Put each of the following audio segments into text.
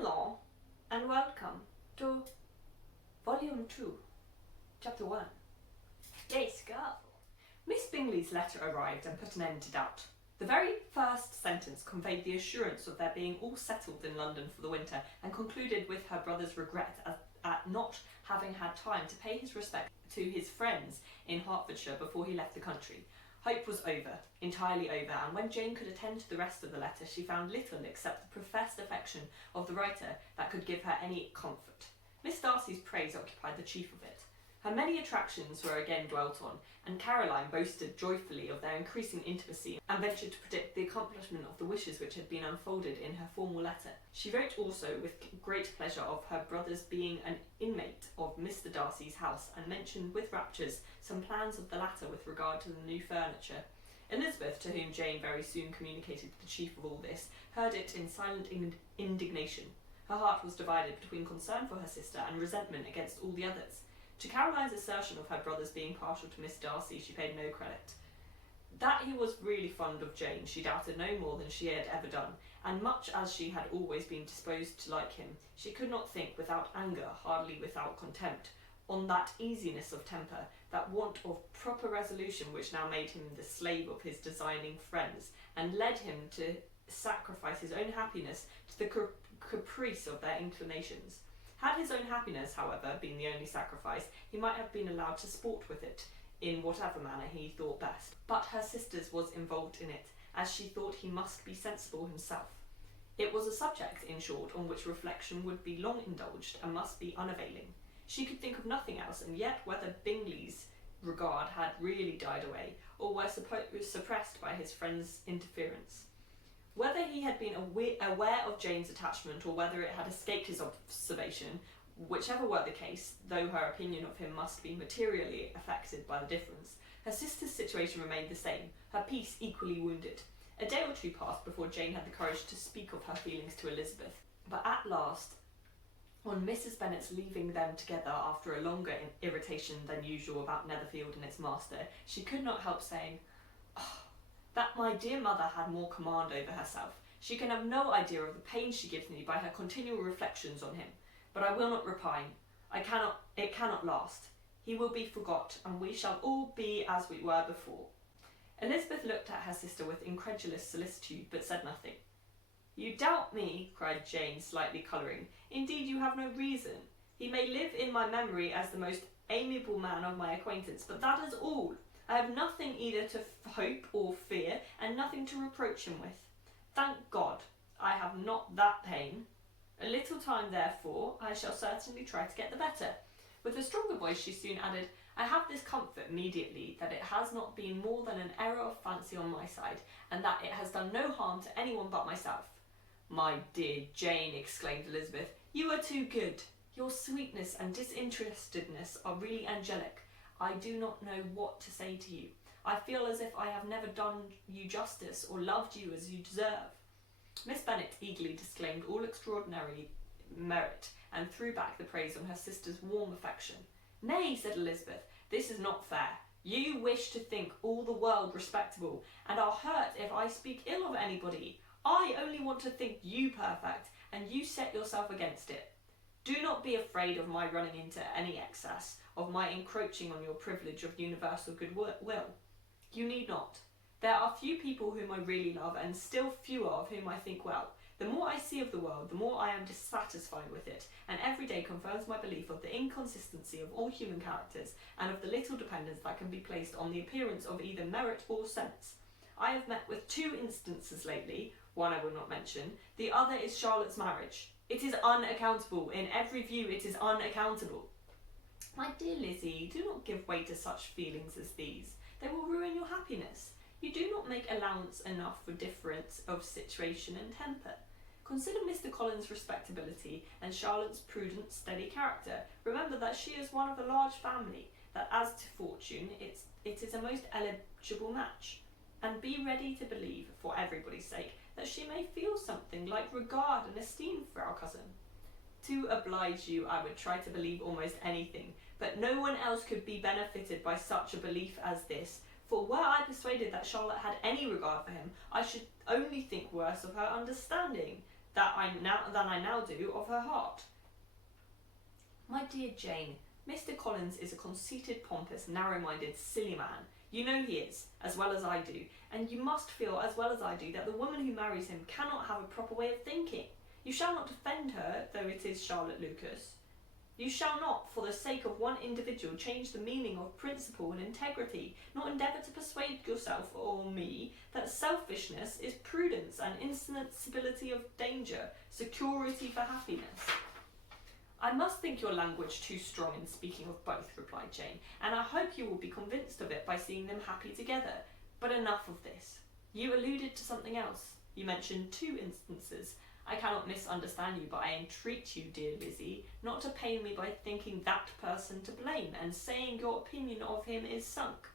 Hello, and welcome to Volume 2, Chapter 1. Yes, girl. Miss Bingley's letter arrived and put an end to doubt. The very first sentence conveyed the assurance of their being all settled in London for the winter, and concluded with her brother's regret at not having had time to pay his respect to his friends in Hertfordshire before he left the country. Hope was over, entirely over, and when Jane could attend to the rest of the letter, she found little except the professed affection of the writer that could give her any comfort. Miss Darcy's praise occupied the chief of it. Her many attractions were again dwelt on, and Caroline boasted joyfully of their increasing intimacy and ventured to predict the accomplishment of the wishes which had been unfolded in her formal letter. She wrote also with great pleasure of her brother's being an inmate of Mr. Darcy's house, and mentioned with raptures some plans of the latter with regard to the new furniture. Elizabeth, to whom Jane very soon communicated the chief of all this, heard it in silent indignation. Her heart was divided between concern for her sister and resentment against all the others. To Caroline's assertion of her brother's being partial to Miss Darcy she paid no credit. That he was really fond of Jane she doubted no more than she had ever done, and much as she had always been disposed to like him, she could not think without anger, hardly without contempt, on that easiness of temper, that want of proper resolution which now made him the slave of his designing friends, and led him to sacrifice his own happiness to the caprice of their inclinations. Had his own happiness, however, been the only sacrifice, he might have been allowed to sport with it in whatever manner he thought best. But her sister's was involved in it, as she thought he must be sensible himself. It was a subject, in short, on which reflection would be long indulged, and must be unavailing. She could think of nothing else, and yet whether Bingley's regard had really died away, or were suppressed by his friend's interference. Whether he had been aware of Jane's attachment, or whether it had escaped his observation, whichever were the case, though her opinion of him must be materially affected by the difference, her sister's situation remained the same, her peace equally wounded. A day or two passed before Jane had the courage to speak of her feelings to Elizabeth, but at last, on Mrs. Bennet's leaving them together after a longer irritation than usual about Netherfield and its master, she could not help saying, that my dear mother had more command over herself. She can have no idea of the pain she gives me by her continual reflections on him. But I will not repine. It cannot last. He will be forgot, and we shall all be as we were before. Elizabeth looked at her sister with incredulous solicitude, but said nothing. You doubt me, cried Jane, slightly colouring. Indeed, you have no reason. He may live in my memory as the most amiable man of my acquaintance, but that is all. I have nothing either to hope or fear, and nothing to reproach him with. Thank God, I have not that pain. A little time, therefore, I shall certainly try to get the better. With a stronger voice she soon added, I have this comfort immediately, that it has not been more than an error of fancy on my side, and that it has done no harm to anyone but myself. My dear Jane, exclaimed Elizabeth, you are too good. Your sweetness and disinterestedness are really angelic. I do not know what to say to you. I feel as if I have never done you justice or loved you as you deserve. Miss Bennet eagerly disclaimed all extraordinary merit and threw back the praise on her sister's warm affection. Nay, said Elizabeth, this is not fair. You wish to think all the world respectable, and are hurt if I speak ill of anybody. I only want to think you perfect, and you set yourself against it. Do not be afraid of my running into any excess, of my encroaching on your privilege of universal goodwill. You need not. There are few people whom I really love, and still fewer of whom I think well. The more I see of the world, the more I am dissatisfied with it, and every day confirms my belief of the inconsistency of all human characters, and of the little dependence that can be placed on the appearance of either merit or sense. I have met with 2 instances lately, one I will not mention, the other is Charlotte's marriage. It is unaccountable. In every view it is unaccountable. My dear Lizzie, do not give way to such feelings as these. They will ruin your happiness. You do not make allowance enough for difference of situation and temper. Consider Mr. Collins's respectability and Charlotte's prudent, steady character. Remember that she is one of a large family, that as to fortune, it is a most eligible match. And be ready to believe, for everybody's sake, that she may feel something like regard and esteem for our cousin. To oblige you, I would try to believe almost anything, but no one else could be benefited by such a belief as this, for were I persuaded that Charlotte had any regard for him, I should only think worse of her understanding. than I now do of her heart. My dear Jane, Mr. Collins is a conceited, pompous, narrow-minded, silly man. You know he is, as well as I do, and you must feel as well as I do that the woman who marries him cannot have a proper way of thinking. You shall not defend her, though it is Charlotte Lucas. You shall not, for the sake of one individual, change the meaning of principle and integrity, nor endeavour to persuade yourself or me that selfishness is prudence and insensibility of danger, security for happiness. I must think your language too strong in speaking of both, replied Jane, and I hope you will be convinced of it by seeing them happy together. But enough of this. You alluded to something else. You mentioned 2 instances. I cannot misunderstand you, but I entreat you, dear Lizzie, not to pain me by thinking that person to blame, and saying your opinion of him is sunk.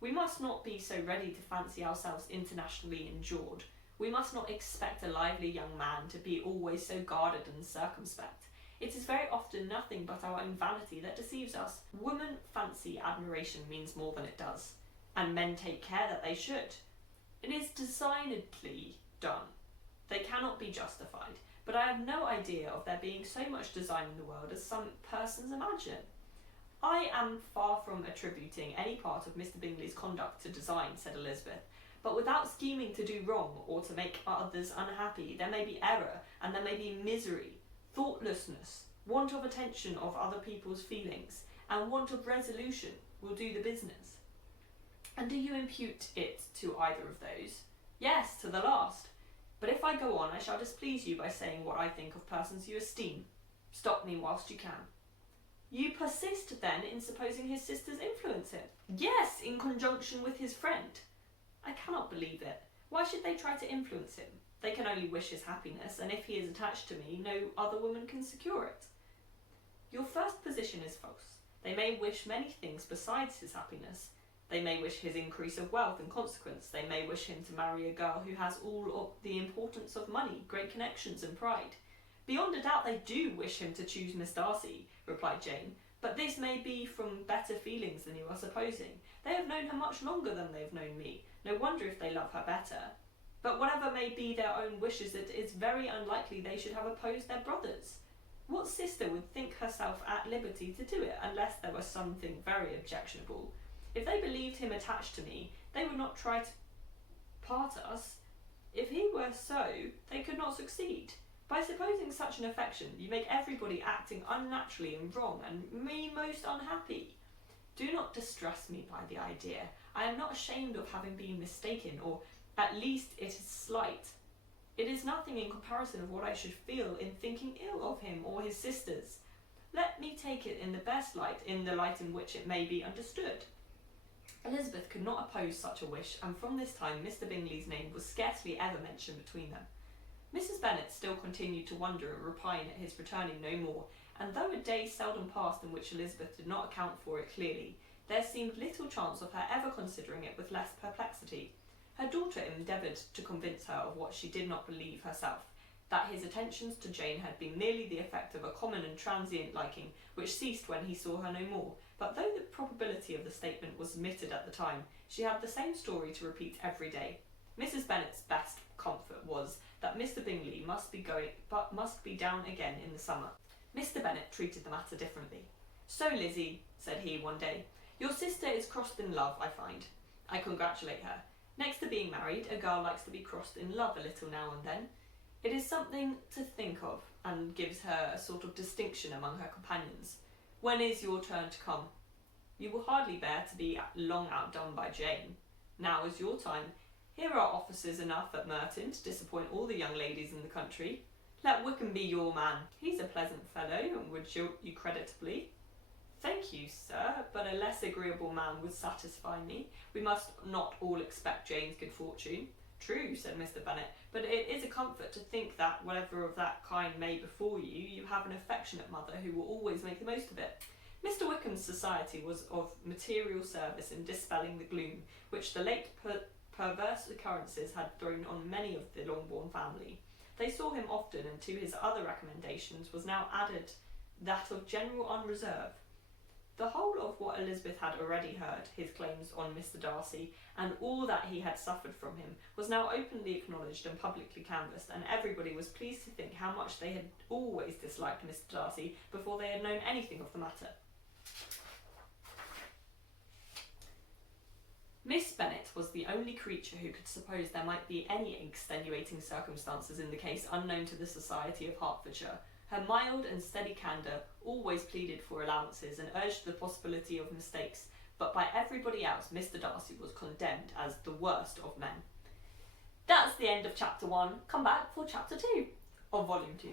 We must not be so ready to fancy ourselves internationally endured. We must not expect a lively young man to be always so guarded and circumspect. It is very often nothing but our own vanity that deceives us. Women fancy admiration means more than it does, and men take care that they should. It is designedly done. They cannot be justified, but I have no idea of there being so much design in the world as some persons imagine. I am far from attributing any part of Mr. Bingley's conduct to design, said Elizabeth, but without scheming to do wrong or to make others unhappy, there may be error, and there may be misery, thoughtlessness, want of attention of other people's feelings, and want of resolution will do the business. And do you impute it to either of those? Yes, to the last. But if I go on, I shall displease you by saying what I think of persons you esteem. Stop me whilst you can. You persist, then, in supposing his sisters influence him? Yes, in conjunction with his friend. I cannot believe it. Why should they try to influence him? They can only wish his happiness, and if he is attached to me, no other woman can secure it. Your first position is false. They may wish many things besides his happiness. They may wish his increase of wealth and consequence. They may wish him to marry a girl who has all of the importance of money, great connections and pride. Beyond a doubt they do wish him to choose Miss Darcy, replied Jane, but this may be from better feelings than you are supposing. They have known her much longer than they have known me. No wonder if they love her better. But whatever may be their own wishes, it is very unlikely they should have opposed their brothers. What sister would think herself at liberty to do it, unless there was something very objectionable? If they believed him attached to me, they would not try to part us. If he were so, they could not succeed. By supposing such an affection, you make everybody acting unnaturally and wrong, and me most unhappy. Do not distress me by the idea. I am not ashamed of having been mistaken, or at least it is slight. It is nothing in comparison of what I should feel in thinking ill of him or his sisters. Let me take it in the best light, in the light in which it may be understood. Elizabeth could not oppose such a wish, and from this time Mr. Bingley's name was scarcely ever mentioned between them. Mrs. Bennet still continued to wonder and repine at his returning no more, and though a day seldom passed in which Elizabeth did not account for it clearly, there seemed little chance of her ever considering it with less perplexity. Her daughter endeavoured to convince her of what she did not believe herself, that his attentions to Jane had been merely the effect of a common and transient liking, which ceased when he saw her no more. But though the probability of the statement was admitted at the time, she had the same story to repeat every day. Mrs. Bennet's best comfort was that Mr. Bingley must be down again in the summer. Mr. Bennet treated the matter differently. So, Lizzie, said he one day, your sister is crossed in love, I find. I congratulate her. Next to being married, a girl likes to be crossed in love a little now and then. It is something to think of, and gives her a sort of distinction among her companions. When is your turn to come? You will hardly bear to be long outdone by Jane. Now is your time. Here are officers enough at Merton to disappoint all the young ladies in the country. Let Wickham be your man. He's a pleasant fellow, and would jilt you creditably. Thank you, sir, but a less agreeable man would satisfy me. We must not all expect Jane's good fortune. True, said Mr. Bennet, but it is a comfort to think that, whatever of that kind may befall you, you have an affectionate mother who will always make the most of it. Mr. Wickham's society was of material service in dispelling the gloom which the late perverse occurrences had thrown on many of the Longbourn family. They saw him often, and to his other recommendations was now added that of general unreserve. The whole of what Elizabeth had already heard, his claims on Mr. Darcy, and all that he had suffered from him, was now openly acknowledged and publicly canvassed, and everybody was pleased to think how much they had always disliked Mr. Darcy before they had known anything of the matter. Miss Bennet was the only creature who could suppose there might be any extenuating circumstances in the case unknown to the society of Hertfordshire. Her mild and steady candour always pleaded for allowances and urged the possibility of mistakes, but by everybody else Mr. Darcy was condemned as the worst of men. That's the end of chapter 1. Come back for chapter 2 of volume 2.